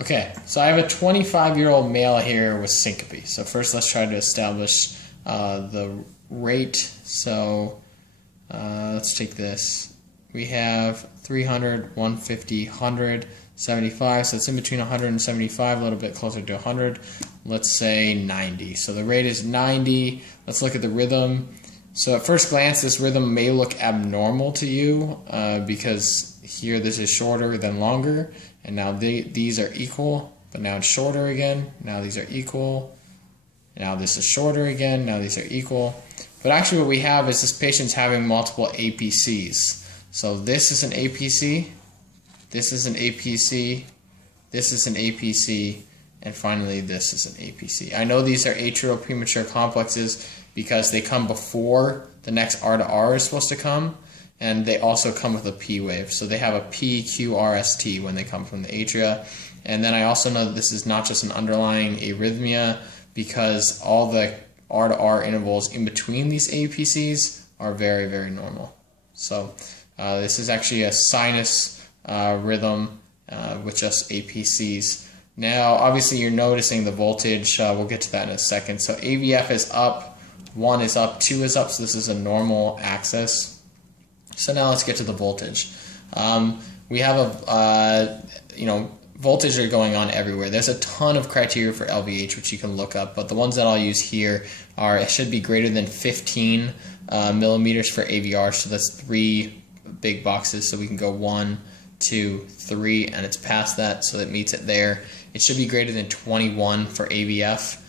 Okay, so I have a 25-year-old male here with syncope. So first let's try to establish the rate. So let's take this. We have 300, 150, 100, 75. So it's in between 100 and 75, a little bit closer to 100. Let's say 90. So the rate is 90. Let's look at the rhythm. So at first glance, this rhythm may look abnormal to you because here this is shorter than longer, and now these are equal, but now it's shorter again. Now these are equal. Now this is shorter again. Now these are equal. But actually what we have is this patient's having multiple APCs. So this is an APC, this is an APC, this is an APC, and finally this is an APC. I know these are atrial premature complexes because they come before the next R to R is supposed to come, and they also come with a P wave. So they have a PQRST when they come from the atria. And then I also know that this is not just an underlying arrhythmia because all the R to R intervals in between these APCs are very, very normal. So this is actually a sinus rhythm with just APCs. Now, obviously, you're noticing the voltage. We'll get to that in a second. So AVF is up, 1 is up, 2 is up. So this is a normal axis. So now let's get to the voltage. We have voltage are going on everywhere. There's a ton of criteria for LVH which you can look up, but the ones that I'll use here are it should be greater than 15 millimeters for AVR. So that's 3 big boxes. So we can go 1, 2, 3, and it's past that, so it meets it there. It should be greater than 21 for AVF.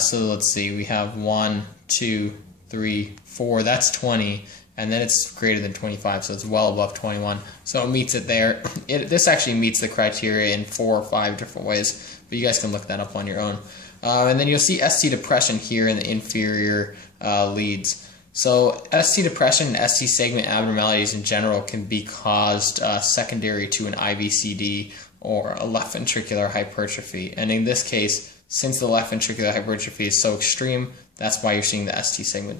So let's see, we have 1, 2, 3, 4. That's 20. And then it's greater than 25, so it's well above 21. So it meets it there. This actually meets the criteria in 4 or 5 different ways, but you guys can look that up on your own. And then you'll see ST depression here in the inferior leads. So ST depression and ST segment abnormalities in general can be caused secondary to an IVCD or a left ventricular hypertrophy. And in this case, since the left ventricular hypertrophy is so extreme, that's why you're seeing the ST segment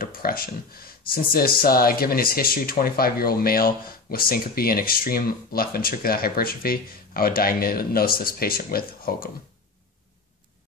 depression. Since this, given his history, 25-year-old male with syncope and extreme left ventricular hypertrophy, I would diagnose this patient with HOCM.